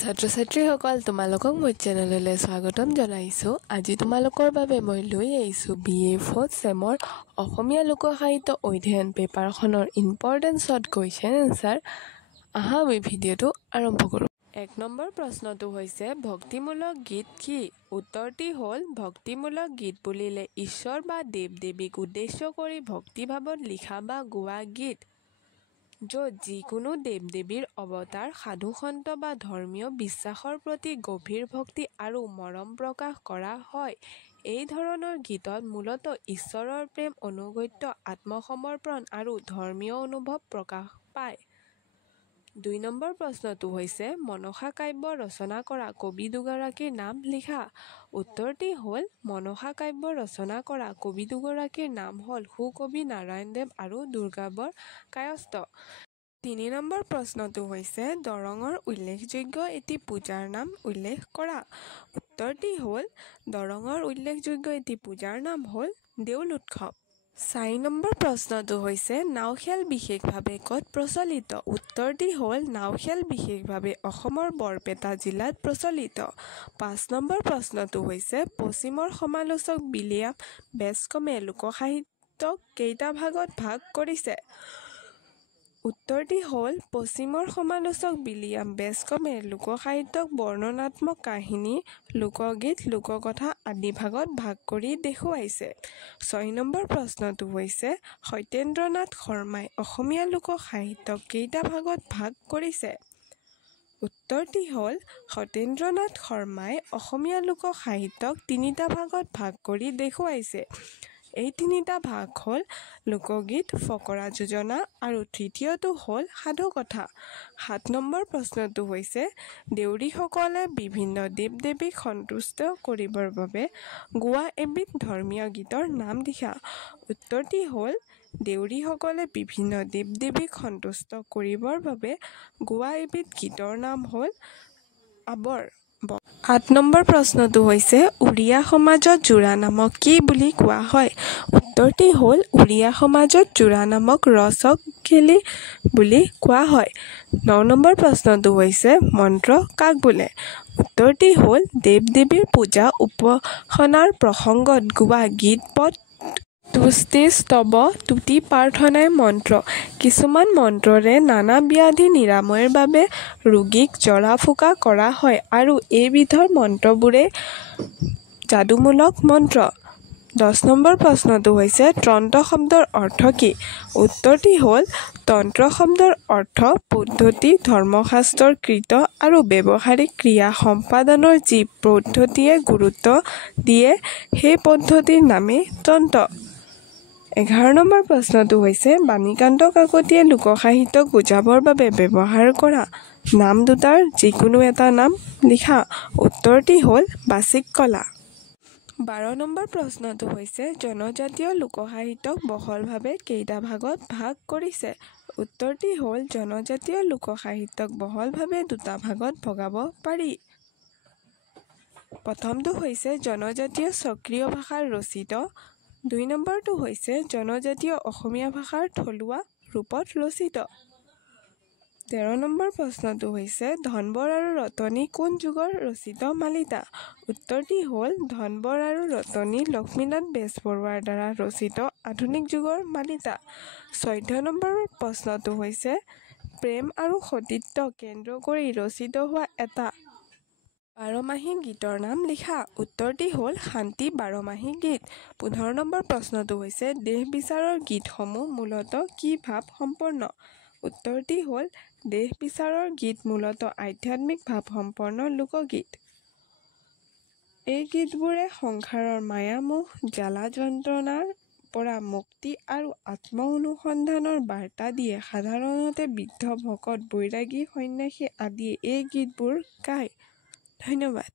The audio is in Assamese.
ছাত্ৰ-ছাত্ৰীসকল তোমালোকক মোৰ চেনেললৈ স্বাগতম জনাইছোঁ। আজি তোমালোকৰ বাবে মই লৈ আহিছোঁ BA 4th চেমৰ অসমীয়া লোকসাহিত্য অধ্যয়ন পেপাৰখনৰ ইম্পৰ্টেণ্ট শ্বৰ্ট কুৱেশ্যন এনচাৰ। আহা আমি ভিডিঅ'টো আৰম্ভ কৰোঁ। 1 নম্বৰ প্ৰশ্নটো হৈছে ভক্তিমূলক গীত কি? উত্তৰটি হ'ল ভক্তিমূলক গীত বুলিলে ঈশ্বৰ বা দেৱ-দেৱীক উদ্দেশ্য কৰি ভক্তিভাৱত লিখা বা গোৱা গীত, য'ত যিকোনো দেৱ-দেৱীৰ অৱতাৰ, সাধু-সন্ত বা ধৰ্মীয় বিশ্বাসৰ প্ৰতি গভীৰ ভক্তি আৰু মৰম প্ৰকাশ কৰা হয়। এই ধৰণৰ গীতত মূলতঃ ঈশ্বৰৰ প্ৰেম, অনুগত্য, আত্মসমৰ্পণ আৰু ধৰ্মীয় অনুভৱ প্ৰকাশ পায়। 2 নম্বৰ প্ৰশ্নটো হৈছে মনসা কাব্য ৰচনা কৰা কবি দুগৰাকীৰ নাম লিখা। উত্তৰটি হ'ল মনসা কাব্য ৰচনা কৰা কবি দুগৰাকীৰ নাম হ'ল সুকবি নাৰায়ণদেৱ আৰু দুৰ্গাবৰ কায়স্থ। 3 নম্বৰ প্ৰশ্নটো হৈছে দৰঙৰ উল্লেখযোগ্য এটি পূজাৰ নাম উল্লেখ কৰা। উত্তৰটি হ'ল দৰঙৰ উল্লেখযোগ্য এটি পূজাৰ নাম হ'ল দেউল উৎসৱ। 4 নম্বৰ প্ৰশ্নটো হৈছে নাও খেল বিশেষভাৱে ক'ত প্ৰচলিত? উত্তৰটি হ'ল নাও খেল বিশেষভাৱে অসমৰ বৰপেটা জিলাত প্ৰচলিত। 5 নম্বৰ প্ৰশ্নটো হৈছে পশ্চিমৰ সমালোচক বিলিয়াম বেছকমে লোকসাহিত্যক কেইটা ভাগত ভাগ কৰিছে? উত্তৰটি হ'ল পশ্চিমৰ সমালোচক বিলিয়াম বেছকমে লোকসাহিত্যক বৰ্ণনাত্মক কাহিনী, লোকগীত, লোককথা আদি ভাগত ভাগ কৰি দেখুৱাইছে। 6 নম্বৰ প্ৰশ্নটো হৈছে সত্যেন্দ্ৰনাথ শৰ্মাই অসমীয়া লোকসাহিত্যক কেইটা ভাগত ভাগ কৰিছে? উত্তৰটি হ'ল সত্যেন্দ্ৰনাথ শৰ্মাই অসমীয়া লোকসাহিত্যক 3টা ভাগত ভাগ কৰি দেখুৱাইছে। এই 3টা ভাগ হ'ল লোকগীত, ফকৰা যোজনা আৰু তৃতীয়টো হ'ল সাধুকথা। 7 নম্বৰ প্ৰশ্নটো হৈছে দেউৰীসকলে বিভিন্ন দেৱ-দেৱীক সন্তুষ্ট কৰিবৰ বাবে গোৱা এবিধ ধৰ্মীয় গীতৰ নাম লিখা। উত্তৰটি হ'ল দেউৰীসকলে বিভিন্ন দেৱ-দেৱীক সন্তুষ্ট কৰিবৰ বাবে গোৱা এবিধ গীতৰ নাম হ'ল আবৰ। 8 নম্বৰ প্ৰশ্নটো হৈছে উড়িয়া সমাজত যোৰা নামক কি বুলি কোৱা হয়? উত্তৰটি হ'ল উড়িয়া সমাজত যোৰা নামক ৰচক খেলি বুলি কোৱা হয়। 9 নম্বৰ প্ৰশ্নটো হৈছে মন্ত্ৰ কাক বোলে? উত্তৰটি হ'ল দেৱ-দেৱীৰ পূজা উপাসনাৰ প্ৰসংগত গোৱা গীত, পদ, তুষ্টি, স্তৱ, তুতি প্ৰাৰ্থনাই মন্ত্ৰ। কিছুমান মন্ত্ৰৰে নানা ব্যাধি নিৰাময়ৰ বাবে ৰোগীক জৰা-ফুকা কৰা হয় আৰু এইবিধৰ মন্ত্ৰবোৰেই যাদুমূলক মন্ত্ৰ। 10 নম্বৰ প্ৰশ্নটো হৈছে তন্ত্ৰ শব্দৰ অৰ্থ কি? উত্তৰটি হ'ল তন্ত্ৰ শব্দৰ অৰ্থ পদ্ধতি, ধৰ্মশাস্ত্ৰৰ কৃত আৰু ব্যৱহাৰিক ক্ৰিয়া সম্পাদনৰ যি পদ্ধতিয়ে গুৰুত্ব দিয়ে সেই পদ্ধতিৰ নামেই তন্ত্ৰ। 11 নম্বৰ প্ৰশ্নটো হৈছে বাণীকান্ত কাকতিয়ে লোকসাহিত্যক বুজাবৰ বাবে ব্যৱহাৰ কৰা নাম দুটাৰ যিকোনো এটা নাম লিখা। উত্তৰটি হ'ল বাচিক কলা। 12 নম্বৰ প্ৰশ্নটো হৈছে জনজাতীয় লোকসাহিত্যক বহলভাৱে কেইটা ভাগত ভাগ কৰিছে? উত্তৰটি হ'ল জনজাতীয় লোকসাহিত্যক বহলভাৱে 2টা ভাগত ভগাব পাৰি। প্ৰথমটো হৈছে জনজাতীয় স্বকীয় ভাষাত ৰচিত, 2 নম্বৰটো হৈছে জনজাতীয় অসমীয়া ভাষাৰ থলুৱা ৰূপত ৰচিত। 13 নম্বৰ প্ৰশ্নটো হৈছে ধনবৰ আৰু ৰতনী কোন যুগৰ ৰচিত মালিতা? উত্তৰটি হ'ল ধনবৰ আৰু ৰতনী লক্ষ্মীনাথ বেজবৰুৱাৰ দ্বাৰা ৰচিত আধুনিক যুগৰ মালিতা। 14 নম্বৰ প্ৰশ্নটো হৈছে প্ৰেম আৰু সতীত্বক কেন্দ্ৰ কৰি ৰচিত হোৱা এটা বাৰমাহী গীতৰ নাম লিখা। উত্তৰটি হ'ল শান্তি বাৰমাহী গীত। 15 নম্বৰ প্ৰশ্নটো হৈছে দেহ বিচাৰৰ গীতসমূহ মূলতঃ কি ভাৱ সম্পন্ন? উত্তৰটি হ'ল দেহ বিচাৰৰ গীত মূলতঃ আধ্যাত্মিক ভাৱসম্পন্ন লোকগীত। এই গীতবোৰে সংসাৰৰ মায়া-মোহ, জ্বালা-যন্ত্ৰণাৰ পৰা মুক্তি আৰু আত্ম-অনুসন্ধানৰ বাৰ্তা দিয়ে। সাধাৰণতে বৃদ্ধ, ভকত, বৈৰাগী, সন্ন্যাসী আদিয়ে এই গীতবোৰ গায়। ধন্যবাদ।